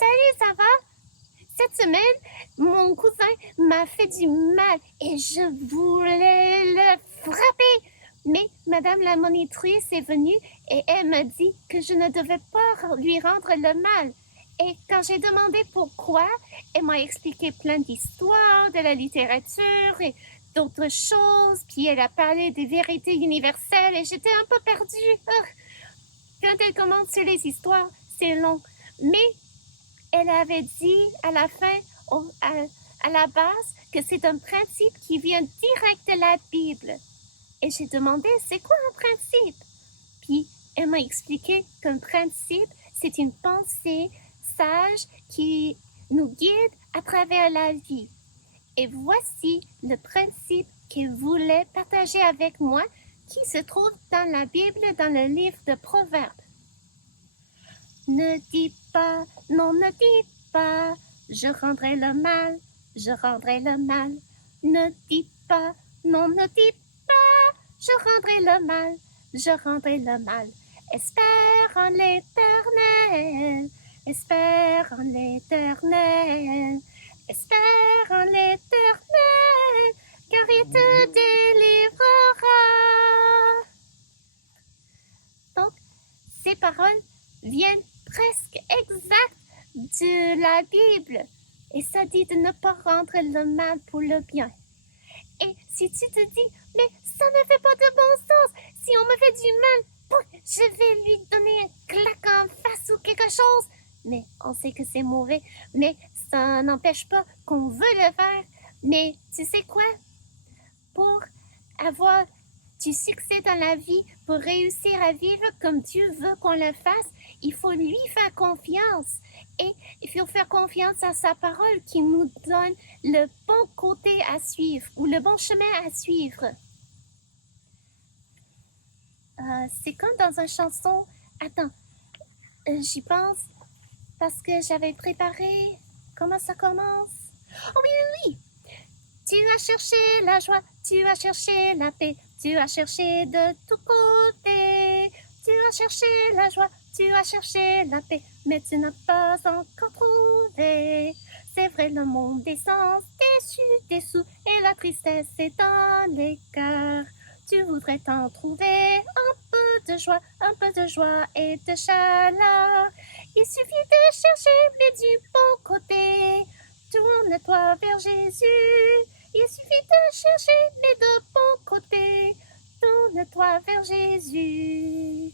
Salut, ça va? Cette semaine, mon cousin m'a fait du mal et je voulais le frapper. Mais Madame la monitrice est venue et elle m'a dit que je ne devais pas lui rendre le mal. Et quand j'ai demandé pourquoi, elle m'a expliqué plein d'histoires, de la littérature et d'autres choses. Puis elle a parlé des vérités universelles et j'étais un peu perdue. Quand elle commence sur les histoires, c'est long. Mais elle avait dit à la fin, à la base, que c'est un principe qui vient direct de la Bible. Et j'ai demandé, c'est quoi un principe? Puis elle m'a expliqué qu'un principe, c'est une pensée sage qui nous guide à travers la vie. Et voici le principe qu'elle voulait partager avec moi, qui se trouve dans la Bible, dans le livre de Proverbes. Ne dis pas, non, ne dis pas, je rendrai le mal, je rendrai le mal. Ne dis pas, non, ne dis pas, je rendrai le mal, je rendrai le mal. Espère en l'Éternel, espère en l'Éternel, espère en l'Éternel, car il te délivrera. Donc, ces paroles viennent presque exactes de la Bible. Et ça dit de ne pas rendre le mal pour le bien. Et si tu te dis, mais ça ne fait pas de bon sens, si on me fait du mal, je vais lui donner un claque en face ou quelque chose. Mais on sait que c'est mauvais, mais ça n'empêche pas qu'on veut le faire. Mais tu sais quoi? Pour avoir du succès dans la vie, pour réussir à vivre comme Dieu veut qu'on le fasse, il faut lui faire confiance. Et il faut faire confiance à sa parole qui nous donne le bon côté à suivre ou le bon chemin à suivre. C'est comme dans une chanson. Attends, j'y pense parce que j'avais préparé. Comment ça commence? Oh oui! Tu as cherché la joie, tu as cherché la paix, tu as cherché de tous côtés. Tu as cherché la joie, tu as cherché la paix, mais tu n'as pas encore trouvé. C'est vrai, le monde est sans déçu, dessous, et la tristesse est dans les cœurs. Tu voudrais t'en trouver un peu de joie et de chaleur. Il suffit de chercher, mais du bon côté. Tourne-toi vers Jésus. Il suffit de chercher, mais de bon côté. Tourne-toi vers Jésus.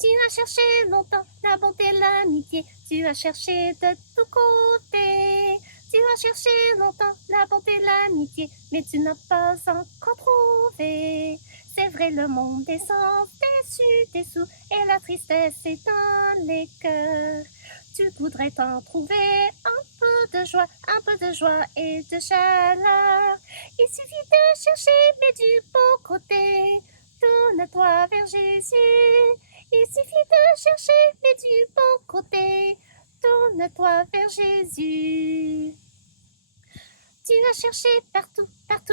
Tu as cherché longtemps la bonté, l'amitié. Tu as cherché de tous côtés. Tu as cherché longtemps la bonté, l'amitié, mais tu n'as pas encore trouvé. C'est vrai, le monde est sans déçu, dessous, et la tristesse est dans les cœurs. Tu voudrais t'en trouver un peu de joie et de chaleur. Il suffit de chercher, mais du bon côté. Tourne-toi vers Jésus. Il suffit de chercher, mais du bon côté. Tourne-toi vers Jésus. Tu as cherché partout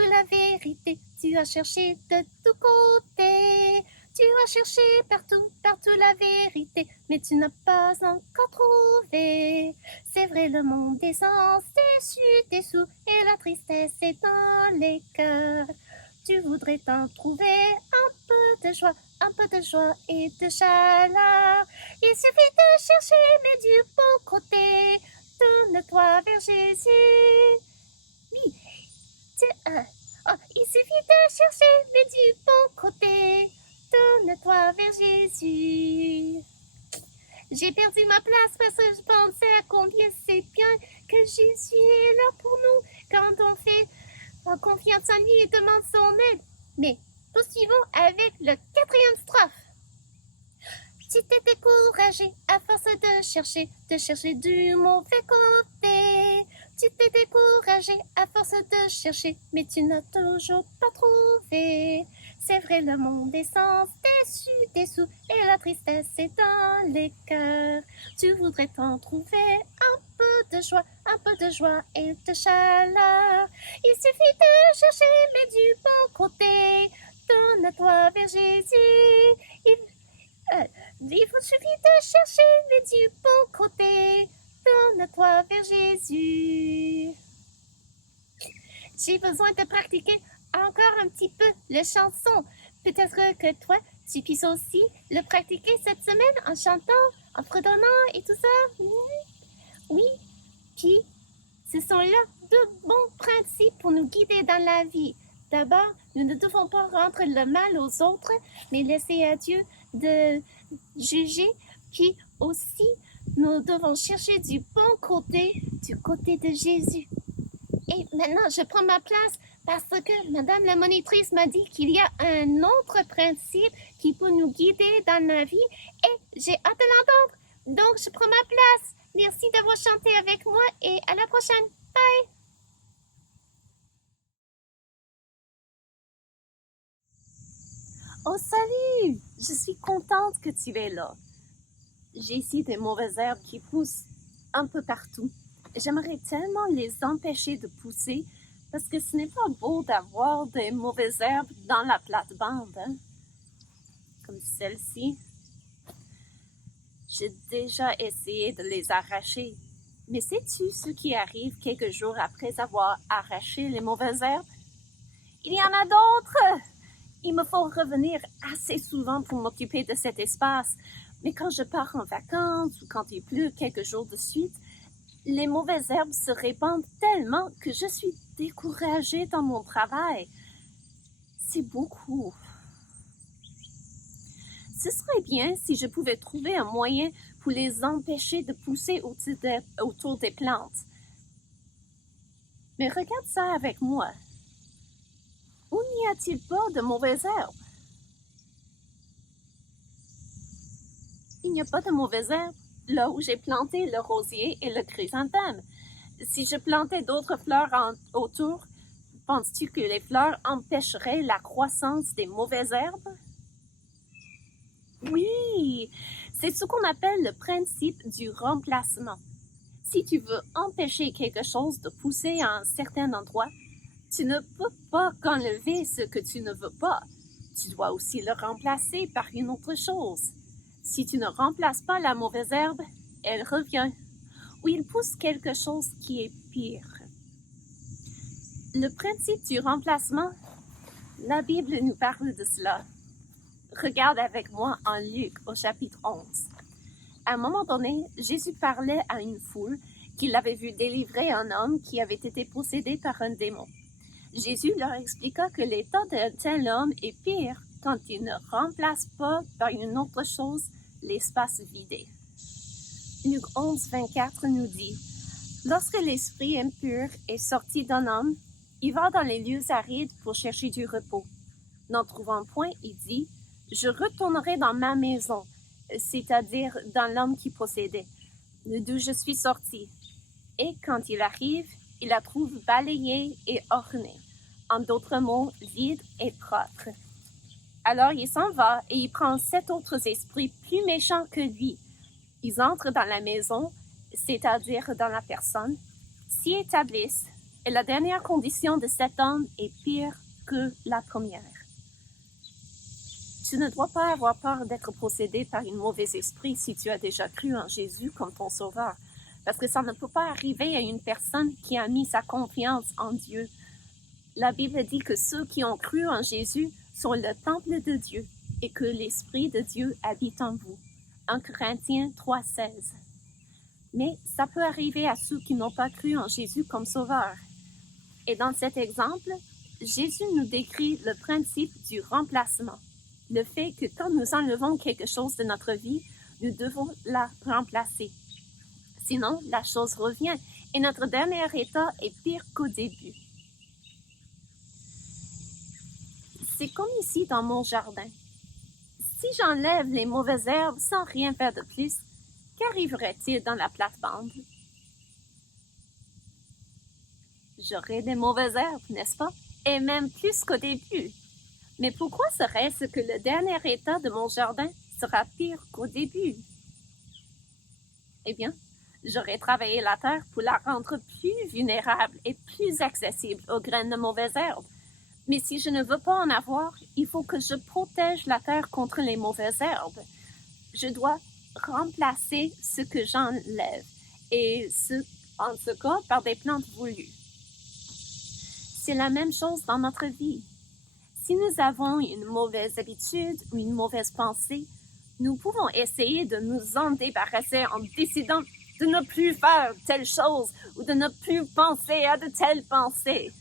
la vérité. Tu as cherché de tous côtés. Tu as cherché partout la vérité, mais tu n'as pas encore trouvé. C'est vrai, le monde est sans déçu, dessous, et la tristesse est dans les cœurs. Tu voudrais t'en trouver un peu de joie et de chaleur. Il suffit de chercher, mais du bon côté. Tourne-toi vers Jésus. Oui, il suffit de chercher, mais du bon côté. Tourne-toi vers Jésus. J'ai perdu ma place parce que je pensais à combien c'est bien que Jésus est là pour nous quand on fait confiance en lui et demande son aide. Mais poursuivons avec le 4e strophe. Tu t'es découragé à force de chercher du mauvais côté. Tu t'es découragé à force de chercher, mais tu n'as toujours pas trouvé. C'est vrai, le monde est sans déçu, dessous, et la tristesse est dans les cœurs. Tu voudrais t'en trouver un peu de joie et de chaleur. Il suffit de chercher, mais du bon côté. Tourne-toi vers Jésus. Il suffit de chercher, mais du bon côté. Jésus. J'ai besoin de pratiquer encore un petit peu la chanson. Peut-être que toi, tu puisses aussi le pratiquer cette semaine en chantant, en fredonnant et tout ça. Oui, puis ce sont là deux bons principes pour nous guider dans la vie. D'abord, nous ne devons pas rendre le mal aux autres, mais laisser à Dieu de juger. Puis aussi, nous devons chercher du bon côté, du côté de Jésus. Et maintenant, je prends ma place parce que Madame la monitrice m'a dit qu'il y a un autre principe qui peut nous guider dans la vie et j'ai hâte de l'entendre. Donc, je prends ma place. Merci d'avoir chanté avec moi et à la prochaine. Bye! Oh, salut! Je suis contente que tu es là. J'ai ici des mauvaises herbes qui poussent un peu partout. J'aimerais tellement les empêcher de pousser parce que ce n'est pas beau d'avoir des mauvaises herbes dans la plate-bande, hein? Comme celle-ci. J'ai déjà essayé de les arracher. Mais sais-tu ce qui arrive quelques jours après avoir arraché les mauvaises herbes? Il y en a d'autres! Il me faut revenir assez souvent pour m'occuper de cet espace. Mais quand je pars en vacances ou quand il pleut quelques jours de suite, les mauvaises herbes se répandent tellement que je suis découragée dans mon travail. C'est beaucoup. Ce serait bien si je pouvais trouver un moyen pour les empêcher de pousser autour des plantes. Mais regarde ça avec moi. Où n'y a-t-il pas de mauvaises herbes? Il n'y a pas de mauvaises herbes là où j'ai planté le rosier et le chrysanthème. Si je plantais d'autres fleurs autour, penses-tu que les fleurs empêcheraient la croissance des mauvaises herbes? Oui, c'est ce qu'on appelle le principe du remplacement. Si tu veux empêcher quelque chose de pousser à un certain endroit, tu ne peux pas qu'enlever ce que tu ne veux pas. Tu dois aussi le remplacer par une autre chose. Si tu ne remplaces pas la mauvaise herbe, elle revient, ou il pousse quelque chose qui est pire. Le principe du remplacement, la Bible nous parle de cela. Regarde avec moi en Luc au chapitre 11. À un moment donné, Jésus parlait à une foule qu'il avait vu délivrer un homme qui avait été possédé par un démon. Jésus leur expliqua que l'état d'un tel homme est pire quand il ne remplace pas par une autre chose l'espace vidé. Luc 11, 24 nous dit « Lorsque l'esprit impur est sorti d'un homme, il va dans les lieux arides pour chercher du repos. N'en trouvant point, il dit « Je retournerai dans ma maison », c'est-à-dire dans l'homme qui possédait, d'où je suis sorti. Et quand il arrive, il la trouve balayée et ornée, en d'autres mots, vide et propre. Alors il s'en va et il prend 7 autres esprits plus méchants que lui. Ils entrent dans la maison, c'est-à-dire dans la personne, s'y établissent, et la dernière condition de cet homme est pire que la première. Tu ne dois pas avoir peur d'être possédé par un mauvais esprit si tu as déjà cru en Jésus comme ton sauveur, parce que ça ne peut pas arriver à une personne qui a mis sa confiance en Dieu. La Bible dit que ceux qui ont cru en Jésus sont le temple de Dieu et que l'Esprit de Dieu habite en vous. 1 Corinthiens 3,16. Mais ça peut arriver à ceux qui n'ont pas cru en Jésus comme sauveur. Et dans cet exemple, Jésus nous décrit le principe du remplacement. Le fait que quand nous enlevons quelque chose de notre vie, nous devons la remplacer. Sinon, la chose revient et notre dernier état est pire qu'au début. C'est comme ici dans mon jardin. Si j'enlève les mauvaises herbes sans rien faire de plus, qu'arriverait-il dans la plate-bande? J'aurai des mauvaises herbes, n'est-ce pas? Et même plus qu'au début. Mais pourquoi serait-ce que le dernier état de mon jardin sera pire qu'au début? Eh bien, j'aurais travaillé la terre pour la rendre plus vulnérable et plus accessible aux graines de mauvaises herbes. Mais si je ne veux pas en avoir, il faut que je protège la terre contre les mauvaises herbes. Je dois remplacer ce que j'enlève et ce en ce cas par des plantes voulues. C'est la même chose dans notre vie. Si nous avons une mauvaise habitude ou une mauvaise pensée, nous pouvons essayer de nous en débarrasser en décidant de ne plus faire telle chose ou de ne plus penser à de telles pensées.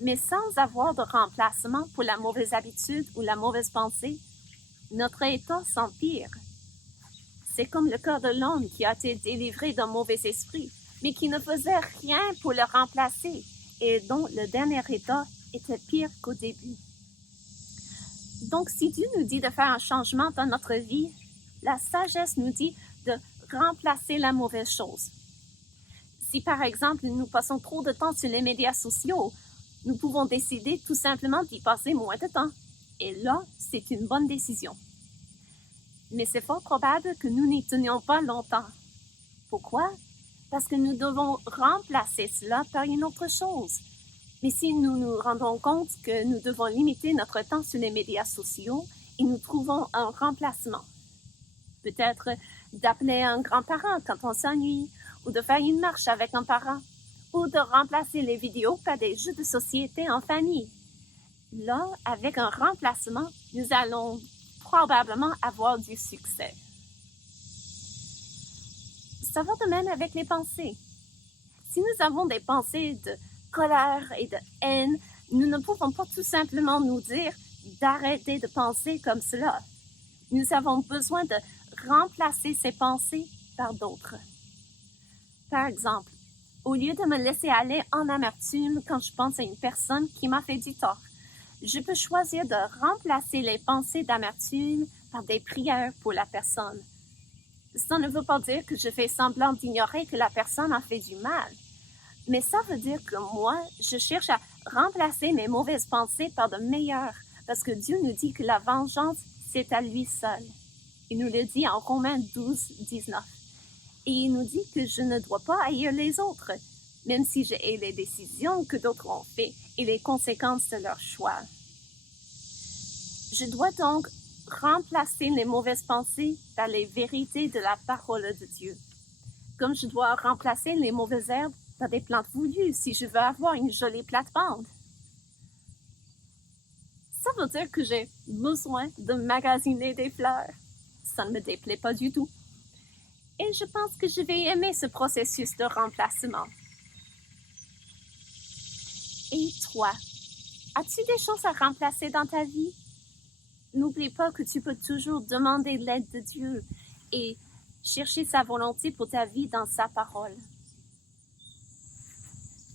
Mais sans avoir de remplacement pour la mauvaise habitude ou la mauvaise pensée, notre état s'empire. C'est comme le cœur de l'homme qui a été délivré d'un mauvais esprit, mais qui ne faisait rien pour le remplacer et dont le dernier état était pire qu'au début. Donc, si Dieu nous dit de faire un changement dans notre vie, la sagesse nous dit de remplacer la mauvaise chose. Si, par exemple, nous passons trop de temps sur les médias sociaux, nous pouvons décider tout simplement d'y passer moins de temps. Et là, c'est une bonne décision. Mais c'est fort probable que nous n'y tenions pas longtemps. Pourquoi? Parce que nous devons remplacer cela par une autre chose. Mais si nous nous rendons compte que nous devons limiter notre temps sur les médias sociaux et nous trouvons un remplacement, peut-être d'appeler un grand-parent quand on s'ennuie, ou de faire une marche avec un parent, ou de remplacer les vidéos par des jeux de société en famille. Là, avec un remplacement, nous allons probablement avoir du succès. Ça va de même avec les pensées. Si nous avons des pensées de colère et de haine, nous ne pouvons pas tout simplement nous dire d'arrêter de penser comme cela. Nous avons besoin de remplacer ces pensées par d'autres. Par exemple, au lieu de me laisser aller en amertume quand je pense à une personne qui m'a fait du tort, je peux choisir de remplacer les pensées d'amertume par des prières pour la personne. Ça ne veut pas dire que je fais semblant d'ignorer que la personne a fait du mal, mais ça veut dire que moi, je cherche à remplacer mes mauvaises pensées par de meilleures, parce que Dieu nous dit que la vengeance, c'est à lui seul. Il nous le dit en Romains 12, 19. Et il nous dit que je ne dois pas haïr les autres, même si je hais les décisions que d'autres ont faites et les conséquences de leurs choix. Je dois donc remplacer les mauvaises pensées par les vérités de la parole de Dieu. Comme je dois remplacer les mauvaises herbes par des plantes voulues si je veux avoir une jolie plate-bande. Ça veut dire que j'ai besoin de magasiner des fleurs. Ça ne me déplaît pas du tout. Et je pense que je vais aimer ce processus de remplacement. Et toi, as-tu des choses à remplacer dans ta vie? N'oublie pas que tu peux toujours demander l'aide de Dieu et chercher sa volonté pour ta vie dans sa parole.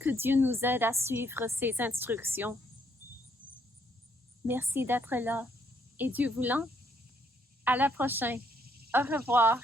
Que Dieu nous aide à suivre ses instructions. Merci d'être là et Dieu voulant, à la prochaine. Au revoir.